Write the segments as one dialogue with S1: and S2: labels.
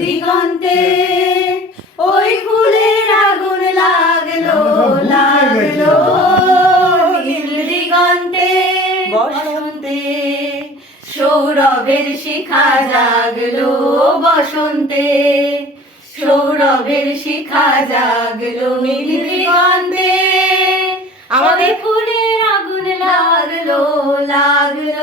S1: দিগন্তে ওই ফুলের আগুন লাগল লাগল নীল দিগন্তে। বসন্তে সৌরভের শিখা জাগলো বসন্তে সৌরভের শিখা জাগলো নীল দিগন্তে। আমাদের ফুলের আগুন লাগল লাগল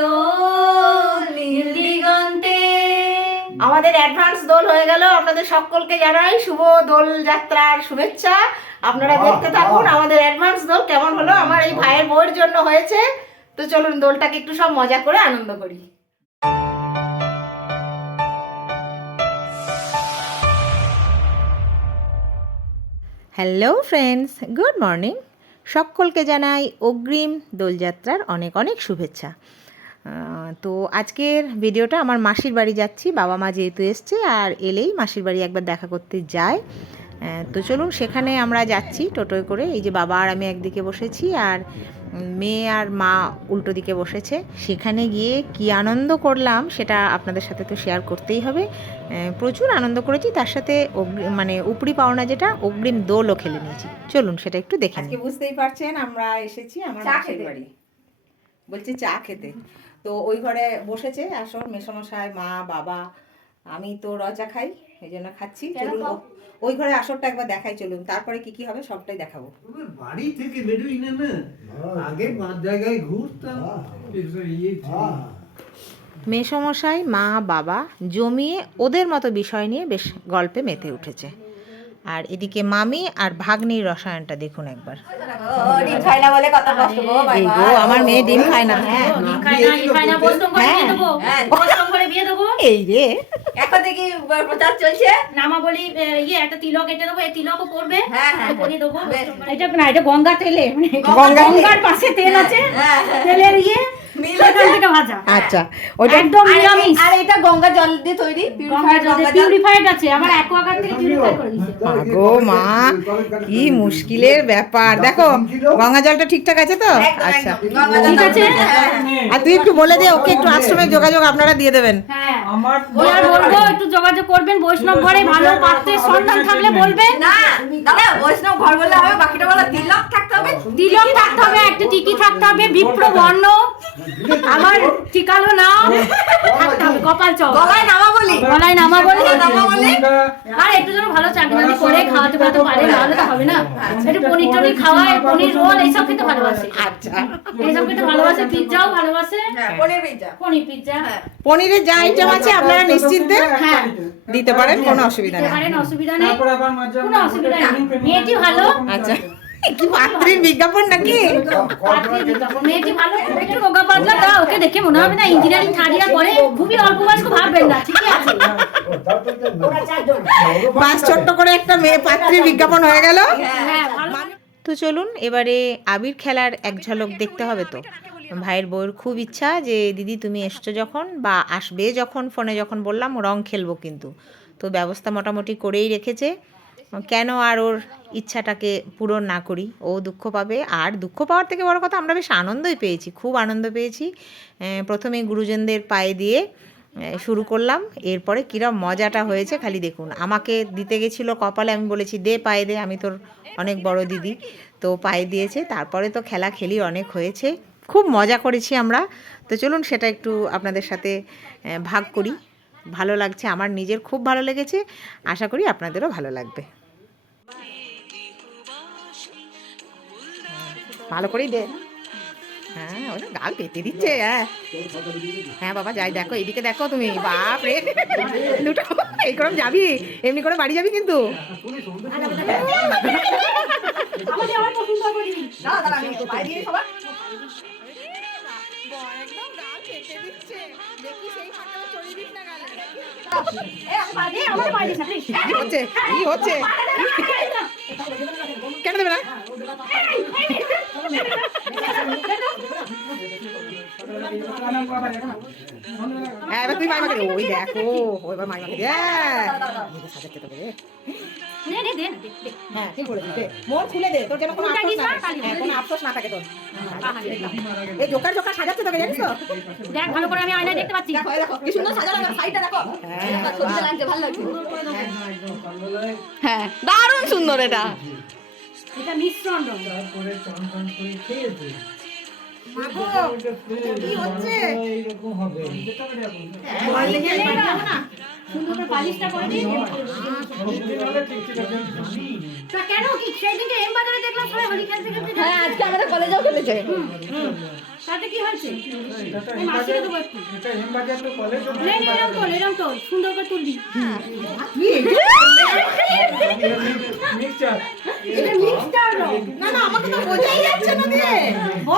S2: গেল আপনাদের সকলকে জানাই শুভ দোল যাত্রার শুভেচ্ছা। আপনারা দেখতে থাকুন আমাদের অ্যাডভান্স দোল কেমন হলো? আমার এই ভাইয়ের বউয়ের জন্য হয়েছে। তো চলুন দোলটাকে একটু সব মজা করে আনন্দ করি। হ্যালো ফ্রেন্ডস গুড মর্নিং সকলকে জানাই অগ্রিম দোলযাত্রার অনেক অনেক শুভেচ্ছা। তো আজকের ভিডিওটা আমার মাসির বাড়ি যাচ্ছি। বাবা মা যেহেতু এসছে আর এলেই মাসির বাড়ি একবার দেখা করতে যায়। তো চলুন সেখানে আমরা যাচ্ছি টোটোয় করে। এই যে বাবা আর আমি একদিকে বসেছি আর মেয়ে আর মা উল্টো দিকে বসেছে। সেখানে গিয়ে কি আনন্দ করলাম সেটা আপনাদের সাথে তো শেয়ার করতেই হবে। প্রচুর আনন্দ করেছি। তার সাথে অগ্রি- মানে উপরি পাওনা যেটা অগ্রিম দোলও খেলে নিয়েছি। চলুন সেটা একটু দেখে আজকে বুঝতেই পারছেন আমরা এসেছি আমার মাসির বাড়ি। বলছে চা খেতে। তো ওই ঘরে বসেছে আসর মেসমশাই মা বাবা আমি তো রচা খাই এই জন্য খাচ্ছি। চলুন ওই ঘরে আসরটা একবার দেখাই চলুন। তারপরে কি কি হবে সবটাই দেখাবো।
S3: বাড়ি থেকে বেরোই না না? আগে পাঁচ জায়গায় ঘুরতাম। এসব ইয়ে ছিল।
S2: মেসমশাই মা বাবা জমিয়ে ওদের মতো বিষয় নিয়ে বেশ গল্পে মেতে উঠেছে। আর এদিকে মামি আর ভাগ্নির রসায়নটা দেখুন একবার।
S1: ও, ডিম খাই না বলে কত কষ্ট গো বাই
S2: এই গো আমার মেয়ে ডিম খায় না। হ্যাঁ
S4: খাই না এই খাই না বৈষ্ণব করে বিয়ে দেবো।
S1: হ্যাঁ।
S4: বৈষ্ণব করে বিয়ে দেবো।
S2: এই রে।
S1: এখন থেকে প্রচার চলছে।
S4: নামা বলি ইয়ে একটা তিলক এঁটে দেবো এই তিলকও পড়বে
S1: হ্যাঁ, হ্যাঁ,
S4: পরিয়ে দেবো। এটা না এটা গঙ্গা তেলে মানে। গঙ্গার পাশে তেল আছে। তেলের ইয়ে? থেকে ভাজা।
S2: আচ্ছা ওটা
S4: একদম নিরামিষ।
S1: আর এটা গঙ্গা জল দিয়ে তৈরি
S4: গঙ্গা
S1: purified
S4: জলে
S1: গঙ্গা জল।
S4: পিউরিফাইড আছে। আবার অ্যাকোয়াগার্ড থেকে পিউরিফাই করে দিয়েছে।
S2: গো মা কি মুশকিলের ব্যাপার। দেখো গঙ্গা জলটা ঠিকঠাক আছে তো? আচ্ছা
S1: একদম। গঙ্গা জল
S4: ঠিক আছে?
S1: হ্যাঁ, হ্যাঁ।
S2: আর তুই একটু বলে দে ওকে একটু আশ্রমের যোগাযোগ আপনারা দিয়ে দেবেন।
S4: হ্যাঁ।
S3: আমার
S4: আর বলব একটু যোগাযোগ করবেন। বৈষ্ণব ঘরে ভালো পাত্রের সন্ধান থাকলে বলবেন।
S1: না দাদা বৈষ্ণব ঘর বললে হবে বাকিটা বলো তিলক থাকতে হবে
S4: তিলক থাকতে হবে একটা টিকি থাকতে হবে বিপ্র বর্ণ আমার ঠিকালো কপাল চক
S1: গলায় নামা বলি।
S4: গলায় নামা বলে।
S1: নামা বলি।
S4: আর একটু যেন ভালো চাকরি করে খাওয়াতে পারতে পারে নাহলে তো হবে না। একটু পনির টনির খাওয়ায় পনির রোল এইসব খেতে ভালোবাসে।
S2: আচ্ছা।
S4: এইসব খেতে ভালোবাসে পিৎজাও ভালোবাসে।
S1: হ্যাঁ পনির পিজ্জা
S4: পনির পিৎজা।
S1: হ্যাঁ।
S2: পনিরের যা আইটেম আছে আপনারা নিশ্চিন্তে
S4: হ্যাঁ।
S2: দিতে পারেন কোনো অসুবিধা নেই।
S4: অসুবিধা নেই।
S3: তারপর আবার মাঝে
S4: কোনো অসুবিধা নেই। মেয়েটি ভালো।
S2: আচ্ছা। কি পাত্রীর বিজ্ঞাপন নাকি?
S4: পাত্রী বিজ্ঞাপন। মেয়েটি ভালো একটু রোগা পাতলা তা ওকে দেখে মনে হবে না ইঞ্জিনিয়ারিং থার্ড ইয়ার পরে খুবই অল্প বয়স্ক ভাববেন না ঠিকই আছে?
S2: বাস ছোট্ট করে একটা মেয়ে পাত্রীর বিজ্ঞাপন হয়ে গেল।
S4: হ্যাঁ
S2: তো চলুন এবারে আবির খেলার এক ঝলক দেখতে হবে তো। ভাইয়ের বউয়ের খুব ইচ্ছা যে দিদি তুমি এসছো যখন বা আসবে যখন ফোনে যখন বললাম রং খেলব কিন্তু। তো ব্যবস্থা মোটামুটি করেই রেখেছে। কেন আর ওর ইচ্ছাটাকে পূরণ না করি? ও দুঃখ পাবে। আর দুঃখ পাওয়ার থেকে বড় কথা, আমরা বেশ আনন্দই পেয়েছি, খুব আনন্দ পেয়েছি। প্রথমে গুরুজনদের পায়ে দিয়ে শুরু করলাম। এরপরে কীরম মজাটা হয়েছে খালি দেখুন। আমাকে দিতে গেছিল কপালে, আমি বলেছি, দে পায়ে দে, আমি তোর অনেক বড় দিদি। তো পায়ে দিয়েছে। তারপরে তো খেলা খেলি অনেক হয়েছে। খুব মজা করেছি আমরা। তো চলুন সেটা একটু আপনাদের সাথে ভাগ করি। ভালো লাগছে, আমার নিজের খুব ভালো লেগেছে। আশা করি আপনাদেরও ভালো লাগবে। ভালো করেই দে। হ্যাঁ ওটা গাল পেতে দিচ্ছে হ্যাঁ। হ্যাঁ বাবা, যাই, দেখো, এইদিকে দেখো তুমি, বাপ রে। দুটো, এই করম যাবি? এমনি করে বাড়ি যাবি কিন্তু? হচ্ছে? কেন দেবে না? হ্যাঁ এবার তুই মাইমাকে ওই দেখো ও এবার মাইমাকে দে হ্যাঁ, সাজাতে তো রে
S4: নে নে দে না, দে, দে।
S2: হ্যাঁ ঠিক বলেছিস দে। খুলে দে তোর যেন কোনো আফসোস না
S4: না,
S2: থাকে।
S4: কালি
S2: হ্যাঁ
S4: বলে
S2: কোনো আফসোস না থাকে তোর। এই জোকার জোকার সাজাচ্ছে তোকে জানিস তো?
S4: দেখ ভালো করে আমি আয়নায় দেখতে পাচ্ছি।
S1: দেখো এই দেখো কি সুন্দর সাজানো সাইডটা দেখো।
S3: সকালবেলায়
S1: হ্যাঁ দারুণ সুন্দর এটা।
S4: এটা মিশ্রণ রং
S3: তারপরে চান টান করে খেয়েছে
S1: হ্যাঁ। আজকে আমাদের কলেজেও খেলেছে
S4: তাতে কি হয়েছে এরম তোল এরম তোল সুন্দর করে তুলবি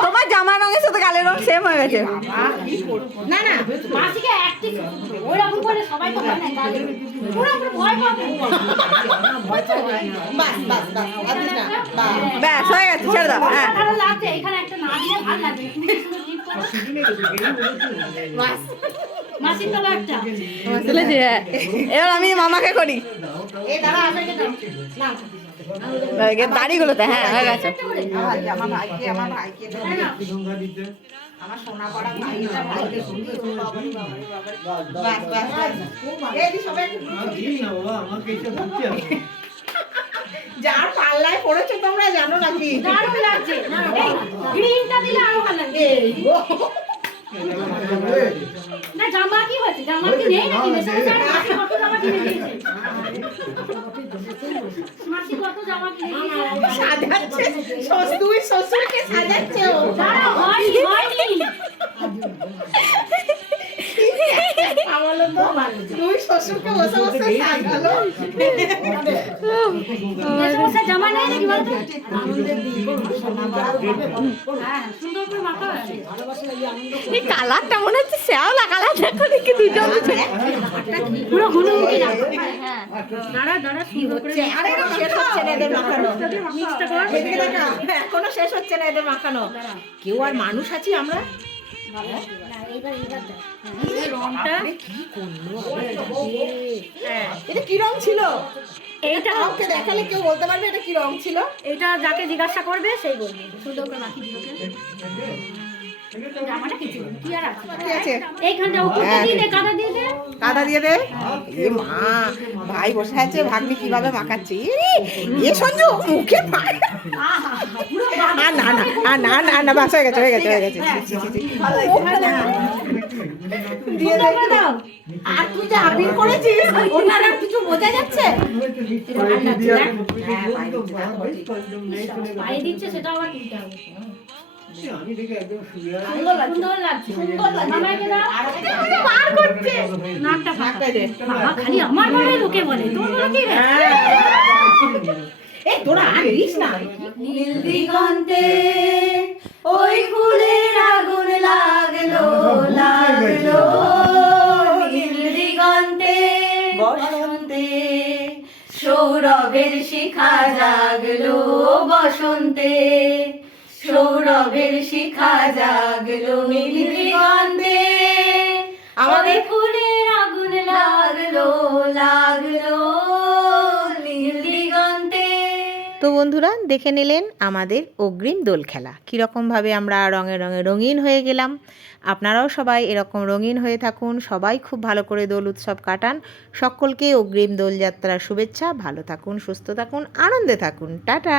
S1: তোমার জামা রঙের সাথে গালের রং সেম হয়ে গেছে।
S2: না না
S4: মাসিকে অ্যাক্টিং ওই রকম করে সবাই তো না পুরো পুরো ভয় পাবে
S2: বাস বাস বাস আর না? বাস
S1: ব্যাস হয়ে গেছে ছেড়ে দাও হ্যাঁ।
S4: ভালো লাগছে এখানে একটা না দিলে ভালো লাগবে। তুমি কি সুন্দর টিপ করো
S2: বাস
S4: মাসির তলা একটা।
S1: তুলেছি এবার আমি মামাকে করি।
S2: এই দাঁড়া আমাকে দাও না
S1: গেছে, দাড়িগুলোতে হ্যাঁ হয়ে গেছে।
S2: যার পাল্লায় পড়েছে তোমরা জানো নাকি?
S4: দারুণ লাগছে। না গ্রিনটা দিলে আরও ভালো লাগবে। না জামা কি হয়েছে? জামা কি নেই নাকি? জামা কত জামা কিনে দিয়েছে?
S2: সাজাচ্ছে। দুই শ্বশুরকে সাজাচ্ছে ও। শ্বশুরকে বসে বসে সাজালো
S4: জামা নেই নাকি বলতো? হ্যাঁ
S1: এই কালারটা মনে হচ্ছে শ্যাওলা কালার দেখো দেখি দুজন
S4: পুরো হুলুমুখি না। হ্যাঁ। দাঁড়া দাঁড়া
S2: আরে এখনও শেষ হচ্ছে না এদের মাখানো। এখনও শেষ হচ্ছে না এদের মাখানো। কেউ আর মানুষ আছি আমরা? হ্যাঁ। এটা কি রং ছিল?
S4: এটা
S2: কাউকে দেখালে কেউ বলতে পারবে এটা কি রং ছিল?
S4: এটা যাকে জিজ্ঞাসা করবে সেই বলবে। সুন্দর করে মাখি দিওকে জামাটা কি ছিল? কি আর আছে? এইখানটা উপর দিয়ে কাদা দিয়ে দে
S2: কাদা দিয়ে দে। এ মা ভাই বসে আছে ভাগ্নি কীভাবে মাখাচ্ছে? এ, এ সঞ্জু মুখে না না আর না না না বাস হয়ে গেছে হয়ে গেছে হয়ে গেছে। ছি, ছি, ছি, ছি। মুখটা দেখা। দিয়ে দে। আর তুই যে আবির করেছিস ওনার আর কিছু বোঝা যাচ্ছে?
S4: দিচ্ছে সেটা আবার কিনতে হবে
S3: আমি দেখে একদম শুয়ে আছি।
S4: সুন্দর লাগছে সুন্দর লাগছে মামাকে দাও।
S2: বার করছে।
S4: নাকটা ফাঁকা
S2: নাকটা দে।
S4: বাবা খালি আমার বাবাই লোকে বলে। তোর বলে কি রে?
S2: এই তোরা আর দিস না।
S1: নীল দিগন্তে ওই ফুলের আগুন লাগল লাগল। নীল দিগন্তে বসন্তে সৌরভের শিখা জাগলো বসন্তে। সৌরভের শিখা জাগলো নীল আমাদের ফুলের আগুন লাগল লাগল
S2: তো বন্ধুরা, দেখে নিলেন আমাদের অগ্রিম দোল খেলা। কীরকমভাবে আমরা রঙে রঙে রঙিন হয়ে গেলাম। আপনারাও সবাই এরকম রঙিন হয়ে থাকুন। সবাই খুব ভালো করে দোল উৎসব কাটান। সকলকে অগ্রিম দোলযাত্রার শুভেচ্ছা। ভালো থাকুন, সুস্থ থাকুন, আনন্দে থাকুন। টাটা!